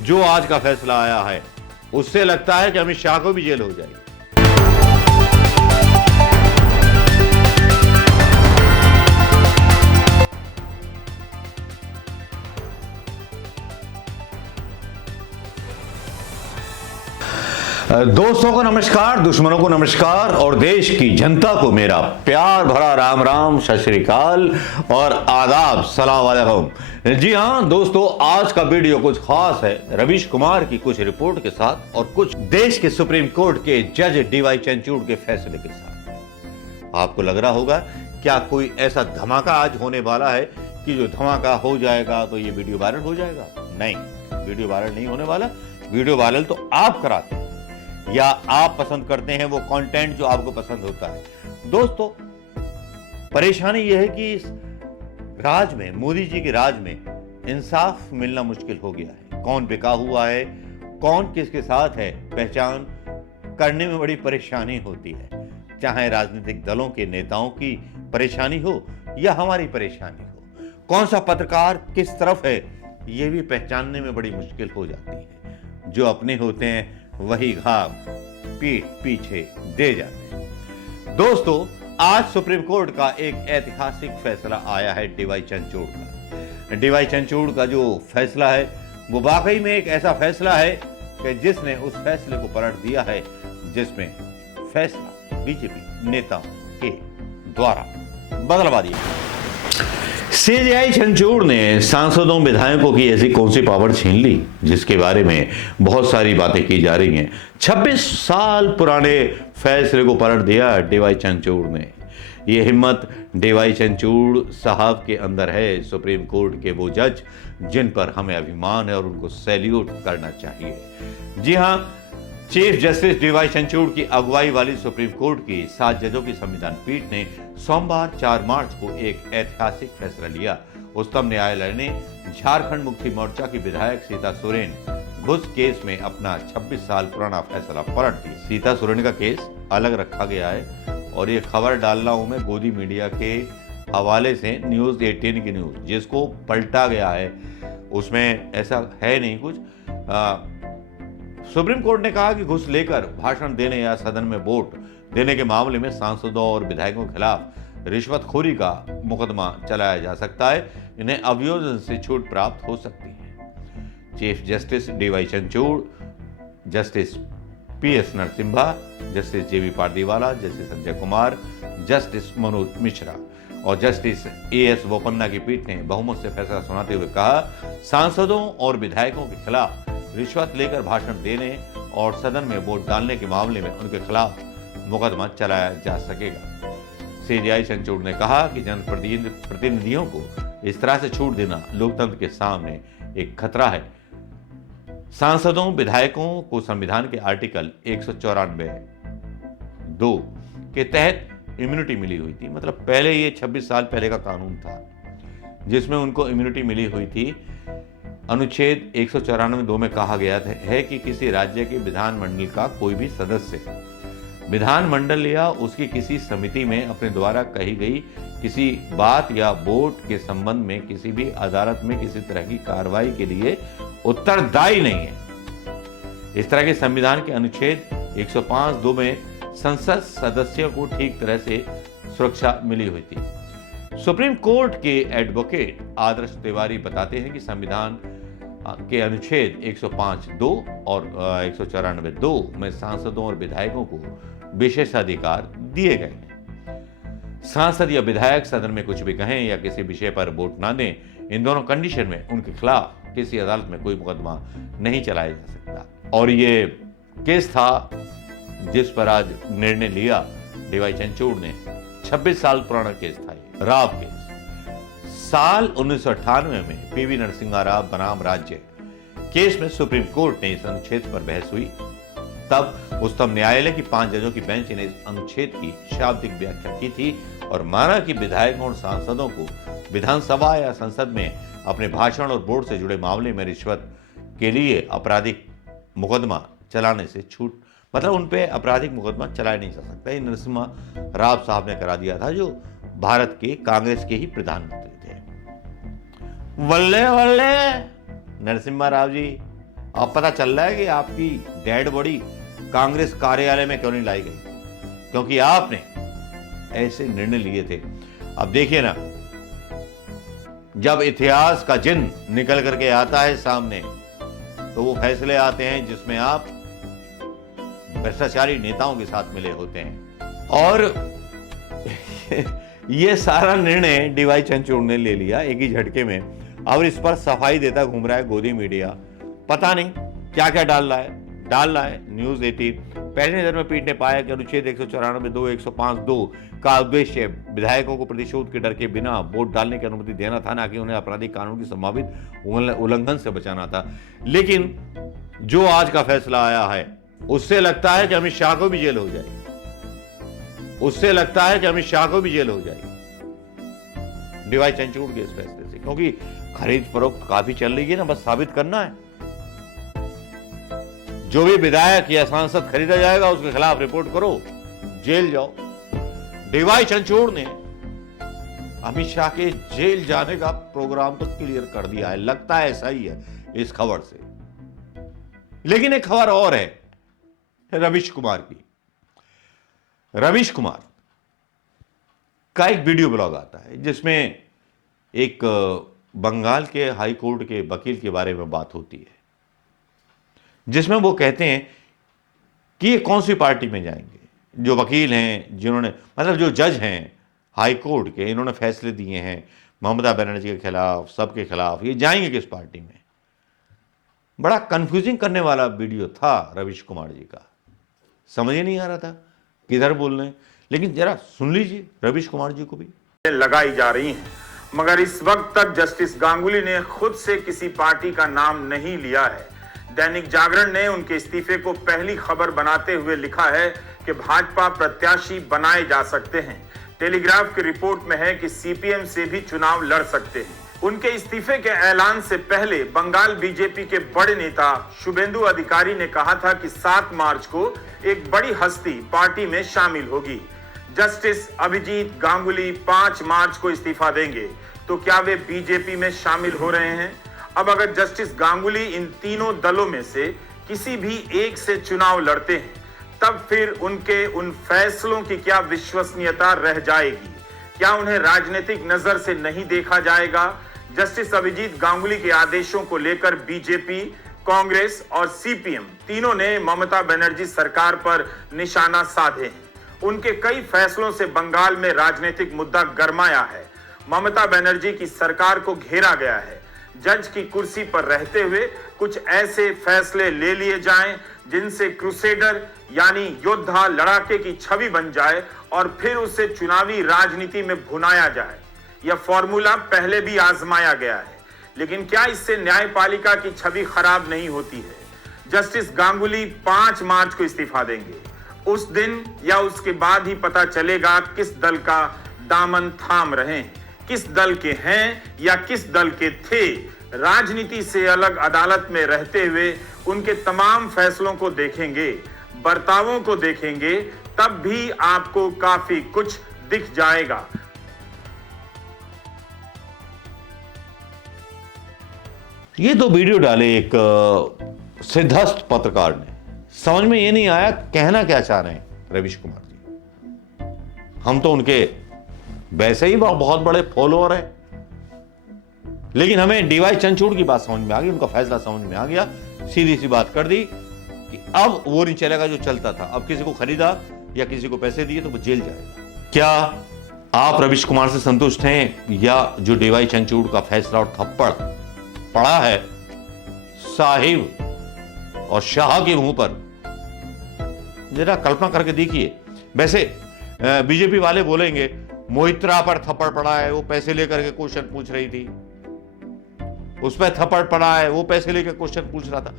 जो आज का फैसला आया है उससे लगता है कि अमित शाह को भी जेल हो जाएगी। दोस्तों को नमस्कार, दुश्मनों को नमस्कार और देश की जनता को मेरा प्यार भरा राम राम, सत श्री अकाल और आदाब, सलाम वालेकुम। जी हां दोस्तों, आज का वीडियो कुछ खास है। रवीश कुमार की कुछ रिपोर्ट के साथ और कुछ देश के सुप्रीम कोर्ट के जज डीवाई चंद्रचूड़ के फैसले के साथ। आपको लग रहा होगा क्या कोई ऐसा धमाका आज होने वाला है कि जो धमाका हो जाएगा तो ये वीडियो वायरल हो जाएगा? नहीं, वीडियो वायरल नहीं होने वाला। वीडियो वायरल तो आप कराते हैं या आप पसंद करते हैं वो कंटेंट जो आपको पसंद होता है। दोस्तों, परेशानी यह है कि इस राज में, मोदी जी के राज में इंसाफ मिलना मुश्किल हो गया है। कौन बिका हुआ है, कौन किसके साथ है, पहचान करने में बड़ी परेशानी होती है। चाहे राजनीतिक दलों के नेताओं की परेशानी हो या हमारी परेशानी हो, कौन सा पत्रकार किस तरफ है, यह भी पहचानने में बड़ी मुश्किल हो जाती है। जो अपने होते हैं वही घाव पीठ पीछे दे जाते हैं। दोस्तों, आज सुप्रीम कोर्ट का एक ऐतिहासिक फैसला आया है डीवाई चंद्रचूड़ का। डीवाई चंद्रचूड़ का जो फैसला है वो वाकई में एक ऐसा फैसला है कि जिसने उस फैसले को पलट दिया है जिसमें फैसला बीजेपी नेताओं के द्वारा बदलवा दिया। सीजेआई चंद्रचूड़ ने सांसदों विधायकों की ऐसी कौन सी पावर छीन ली जिसके बारे में बहुत सारी बातें की जा रही हैं। 26 साल पुराने फैसले को पलट दिया डीवाई चंद्रचूड़ ने। ये हिम्मत डीवाई चंद्रचूड़ साहब के अंदर है। सुप्रीम कोर्ट के वो जज जिन पर हमें अभिमान है और उनको सैल्यूट करना चाहिए। जी हां, चीफ जस्टिस डीवाई चंद्रचूड़ की अगुवाई वाली सुप्रीम कोर्ट की 7 जजों की संविधान पीठ ने सोमवार 4 मार्च को एक ऐतिहासिक फैसला लिया। उच्चतम न्यायालय ने झारखंड मुक्ति मोर्चा की विधायक सीता सोरेन घुस केस में अपना 26 साल पुराना फैसला पलट दिया। सीता सोरेन का केस अलग रखा गया है और ये खबर डाल रहा हूं मैं गोदी मीडिया के हवाले से, न्यूज 18 की न्यूज, जिसको पलटा गया है। उसमें ऐसा है नहीं कुछ। सुप्रीम कोर्ट ने कहा कि घुस लेकर भाषण देने या सदन में वोट देने के मामले में सांसदों और विधायकों के खिलाफ रिश्वतखोरी का मुकदमा चलाया जा सकता है। इन्हें अभियोजन से छूट प्राप्त हो सकती है। Chief justice DY Chandrachud, justice PS Narasimha, justice JB Pardiwala, justice Sanjay Kumar, justice Manoj Mishra और जस्टिस एएस बोपन्ना की पीठ ने बहुमत से फैसला सुनाते हुए कहा, सांसदों और विधायकों के खिलाफ रिश्वत लेकर भाषण देने और सदन में वोट डालने के मामले में उनके खिलाफ मुकदमा चलाया जा सकेगा। सीजेआई चंद्रचूड़ ने कहा कि जनप्रतिनिधियों को इस तरह से छूट देना लोकतंत्र के सामने एक खतरा है। सांसदों विधायकों को संविधान के आर्टिकल 194(2) के तहत इम्यूनिटी मिली हुई थी। मतलब पहले ये 26 साल पहले का कानून था जिसमें उनको इम्यूनिटी मिली हुई थी। अनुच्छेद 194(2) में कहा गया है कि किसी राज्य के विधानमंडल का कोई भी सदस्य विधानमंडल या उसकी किसी समिति में अपने द्वारा कही गई किसी बात या वोट के संबंध में किसी भी अदालत में किसी तरह की कार्रवाई के लिए उत्तरदायी नहीं है। इस तरह के संविधान के अनुच्छेद 105(2) में संसद सदस्यों को ठीक तरह से सुरक्षा मिली हुई थी। सुप्रीम कोर्ट के एडवोकेट आदर्श तिवारी बताते हैं कि संविधान के अनुच्छेद 105(2) और 194(2) में सांसदों और विधायकों को विशेषाधिकार दिए गए हैं। सांसद या विधायक सदन में कुछ भी कहें या किसी विषय पर वोट ना दें, इन दोनों कंडीशन में उनके खिलाफ किसी अदालत में कोई मुकदमा नहीं चलाया जा सकता। और ये केस था जिस पर आज निर्णय लिया डीवाई चंद्रचूड़ ने। 26 साल पुराना केस था ये, राव केस। साल 1998 में पीवी नरसिम्हा राव बनाम राज्य केस में सुप्रीम कोर्ट ने इस अनुच्छेद पर बहस हुई। तब उच्चतम न्यायालय की 5 जजों की बेंच ने इस अनुच्छेद की शाब्दिक व्याख्या की थी और माना कि विधायकों और सांसदों को विधानसभा या संसद में अपने भाषण और वोट से जुड़े मामले में रिश्वत के लिए आपराधिक मुकदमा चलाने से छूट, मतलब उन पे आपराधिक मुकदमा चलाया नहीं जा सकता। ये नरसिम्हा राव साहब ने करा दिया था, जो भारत के कांग्रेस के ही प्रधानमंत्री थे। वल्ले वल्ले नरसिम्हा राव जी, अब पता चल रहा है कि आपकी डेड बॉडी कांग्रेस कार्यालय में क्यों नहीं लाई गई, क्योंकि आपने ऐसे निर्णय लिए थे। अब देखिए ना, जब इतिहास का जिन निकल करके आता है सामने, तो वो फैसले आते हैं जिसमें आप भ्रष्टाचारी नेताओं के साथ मिले होते हैं। और ये सारा निर्णय डीवाई चंद्रचूड़ ने ले लिया एक ही झटके में। अब इस पर सफाई देता घूम रहा है गोदी मीडिया, पता नहीं क्या क्या डाल रहा है न्यूज 18। पहली नजर में पीठ ने पाया कि अनुच्छेद 194(2), 105(2) का उद्देश्य विधायकों को प्रतिशोध के डर के बिना वोट डालने की अनुमति देना था, ना कि उन्हें आपराधिक कानून की संभावित उल्लंघन से बचाना था। लेकिन जो आज का फैसला आया है, उससे लगता है कि अमित शाह को भी जेल हो जाएगी, डीवाई चंद्रचूड़ के इस फैसले से, क्योंकि खरीद फरोख्त काफी चल रही है ना, बस साबित करना है। जो भी विधायक या सांसद खरीदा जाएगा उसके खिलाफ रिपोर्ट करो, जेल जाओ। डीवाई चंद्रचूड़ ने अमित शाह के जेल जाने का प्रोग्राम तो क्लियर कर दिया है, लगता है ऐसा ही है इस खबर से। लेकिन एक खबर और है रवीश कुमार की। रवीश कुमार का एक वीडियो ब्लॉग आता है जिसमें एक बंगाल के हाई कोर्ट के वकील के बारे में बात होती है, जिसमें वो कहते हैं कि ये कौन सी पार्टी में जाएंगे। जो वकील हैं, जिन्होंने मतलब जो जज हैं हाई कोर्ट के, इन्होंने फैसले दिए हैं ममता बनर्जी के खिलाफ, सबके खिलाफ, ये जाएंगे किस पार्टी में। बड़ा कंफ्यूजिंग करने वाला वीडियो था रवीश कुमार जी का, समझ ही नहीं आ रहा था किधर बोल रहे हैं। लेकिन जरा सुन लीजिए रवीश कुमार जी को भी। लगाई जा रही हैं, मगर इस वक्त तक जस्टिस गांगुली ने खुद से किसी पार्टी का नाम नहीं लिया है। दैनिक जागरण ने उनके इस्तीफे को पहली खबर बनाते हुए लिखा है कि भाजपा प्रत्याशी बनाए जा सकते हैं। टेलीग्राफ की रिपोर्ट में है कि सीपीएम से भी चुनाव लड़ सकते हैं। उनके इस्तीफे के ऐलान से पहले बंगाल बीजेपी के बड़े नेता शुभेंदु अधिकारी ने कहा था कि 7 मार्च को एक बड़ी हस्ती पार्टी में शामिल होगी। जस्टिस अभिजीत गांगुली 5 मार्च को इस्तीफा देंगे, तो क्या वे बीजेपी में शामिल हो रहे हैं? अब अगर जस्टिस गांगुली इन तीनों दलों में से किसी भी एक से चुनाव लड़ते हैं, तब फिर उनके उन फैसलों की क्या विश्वसनीयता रह जाएगी? क्या उन्हें राजनीतिक नजर से नहीं देखा जाएगा? जस्टिस अभिजीत गांगुली के आदेशों को लेकर बीजेपी, कांग्रेस और सीपीएम तीनों ने ममता बनर्जी सरकार पर निशाना साधे हैं। उनके कई फैसलों से बंगाल में राजनीतिक मुद्दा गरमाया है। ममता बनर्जी की सरकार को घेरा गया है। जज की कुर्सी पर रहते हुए कुछ ऐसे फैसले ले लिए जाएं जिनसे क्रूसेडर यानी योद्धा लड़ाके की छवि बन जाए और फिर उसे चुनावी राजनीति में भुनाया जाए। यह फॉर्मूला पहले भी आजमाया गया है, लेकिन क्या इससे न्यायपालिका की छवि खराब नहीं होती है? जस्टिस गांगुली 5 मार्च को इस्तीफा देंगे। उस दिन या उसके बाद ही पता चलेगा किस दल का दामन थाम रहे हैं, किस दल के हैं या किस दल के थे। राजनीति से अलग अदालत में रहते हुए उनके तमाम फैसलों को देखेंगे, बर्तावों को देखेंगे, तब भी आपको काफी कुछ दिख जाएगा। ये 2 वीडियो डाले एक सिद्धस्त पत्रकार ने, समझ में ये नहीं आया कहना क्या चाह रहे हैं रवीश कुमार जी। हम तो उनके वैसे ही बहुत बड़े फॉलोअर हैं, लेकिन हमें डीवाई चंद्रचूड़ की बात समझ में आ गई, उनका फैसला समझ में आ गया। सीधी सी बात कर दी कि अब वो नहीं चलेगा जो चलता था। अब किसी को खरीदा या किसी को पैसे दिए तो वो जेल जाएगा। क्या आप रवीश कुमार से संतुष्ट हैं, या जो डीवाई चंद्रचूड़ का फैसला और थप्पड़ पड़ा है साहिब और शाह के मुंह पर, जरा कल्पना करके देखिए। वैसे बीजेपी वाले बोलेंगे मोहित्रा पर थप्पड़ पड़ा है, वो पैसे लेकर के क्वेश्चन पूछ रही थी, उस पर थप्पड़ पड़ा है, वो पैसे लेकर क्वेश्चन पूछ रहा था।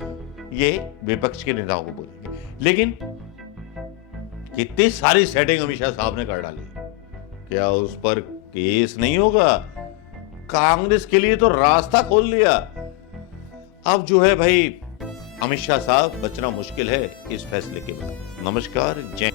ये विपक्ष के नेताओं को बोलेंगे। लेकिन कितनी सारी सेटिंग अमित शाह साहब ने कर डाली, क्या उस पर केस नहीं होगा? कांग्रेस के लिए तो रास्ता खोल लिया। अब जो है भाई अमित शाह साहब बचना मुश्किल है इस फैसले के बाद। नमस्कार, जय।